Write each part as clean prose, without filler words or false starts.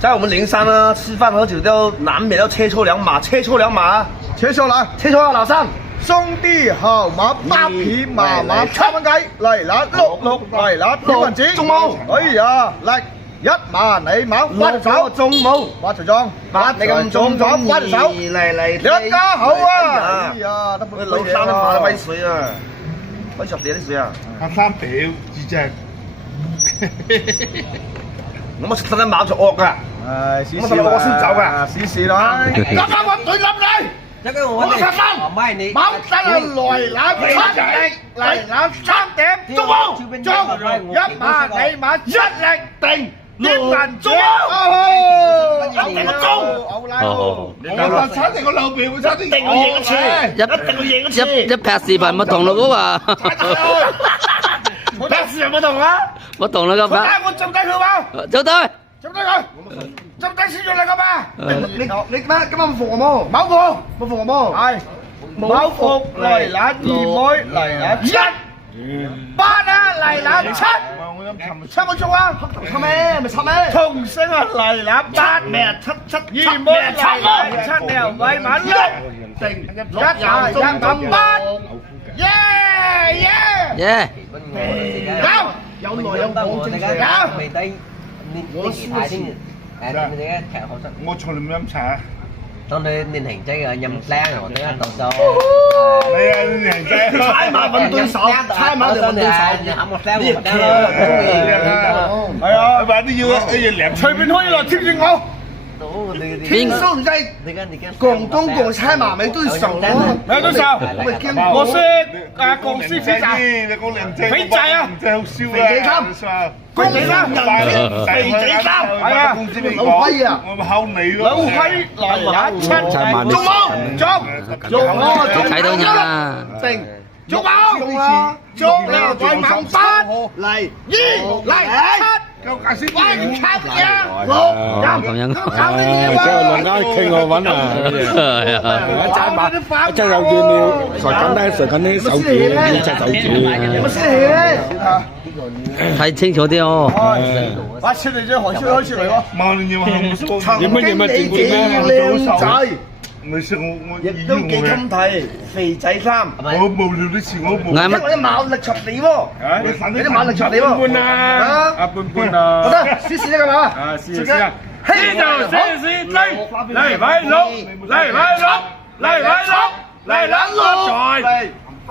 在我们灵山呢，吃饭喝酒都难免要切磋两码，切磋两码，切磋啦，切磋啊，老三。兄弟好馬，八匹馬馬三蚊雞，嚟啦六嚟啦點銀紙，中冇，哎呀嚟一馬你馬關隻手，中冇，關隨裝，八你咁中關隻手，嚟，一家好啊！哎呀，得冇老三都馬得威水啊，威十幾啲水啊！阿三屌智障，我食得馬就惡噶，試試我先走噶，試試啦，啱啱揾對冧你。我殺生，冇真係來攬七力，嚟攬3點，中冇，中一馬你馬一力定點銀中冇，肯定個中，我話差定個兩邊會差啲，一定要贏一次，一定要贏一次，一拍視頻唔同咯嗰個，拍視頻唔同啊，唔同啦咁拍，我做低佢嘛，做對。做低佢，做低先做嚟噶嘛？你咩？今晚服冇？冇服，冇服冇？係冇服嚟攬2妹嚟攬1，8啊嚟攬7，七個鐘啊？七咩？咪七咩？同聲啊嚟攬8咩？7，2妹嚟攬7你又喂埋6，定1啊1咁8，耶耶，有內有講正常有。我試睇先，你嘅劇好出。我從來唔飲茶。當你練行仔嘅飲靚我哋一度數。你啊練行仔，猜馬揾對手，猜馬就揾對手。你喊我靚我得啦。係啊，話都要一日兩。隨便可以來挑戰我。天生在廣東過猜馬沒對手咯，沒對手。我是廣西肥仔，肥仔啊，肥仔三，肥仔三，肥仔三，係啊，老輝啊，我咪考你咯。老輝來攬7，中冇，中睇到人啦，中冇，中你又再猛8嚟2嚟7。夠價先，哇！你靠呀，6咁樣，即係輪間傾我揾啊，一隻手指你誰緊啲手指，一隻手指，有冇先氣咧？睇清楚啲哦。把切你隻海鮮開出嚟喎，冇你要冇曾經你幾靚仔，你識我亦都幾襟睇，肥仔3。我無聊啲事，我無。因為啲馬力插你喎，你啲馬力插你喎。半啊，阿半啊，好得，試試呢個馬。啊試試啊，嘿就試嚟買6，嚟買6，嚟買6，嚟攬6財。8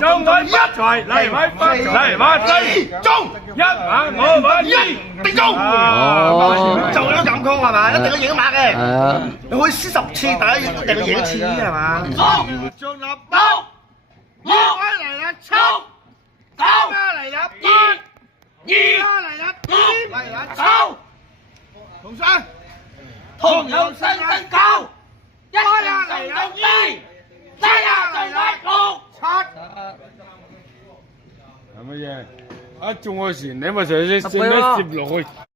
中佢1財，嚟買8，嚟買4中1馬我買2定中。就有感覺係嘛？一定要贏馬嘅。你可以輸10次，但係一定要贏1次係嘛？中立6，2嚟啦7，3嚟啦8，2嚟啦2嚟啦抽。同生，同樣身高，1嚟啦2，4嚟啦6。係乜嘢？一中嗰時你咪就先先一接落去。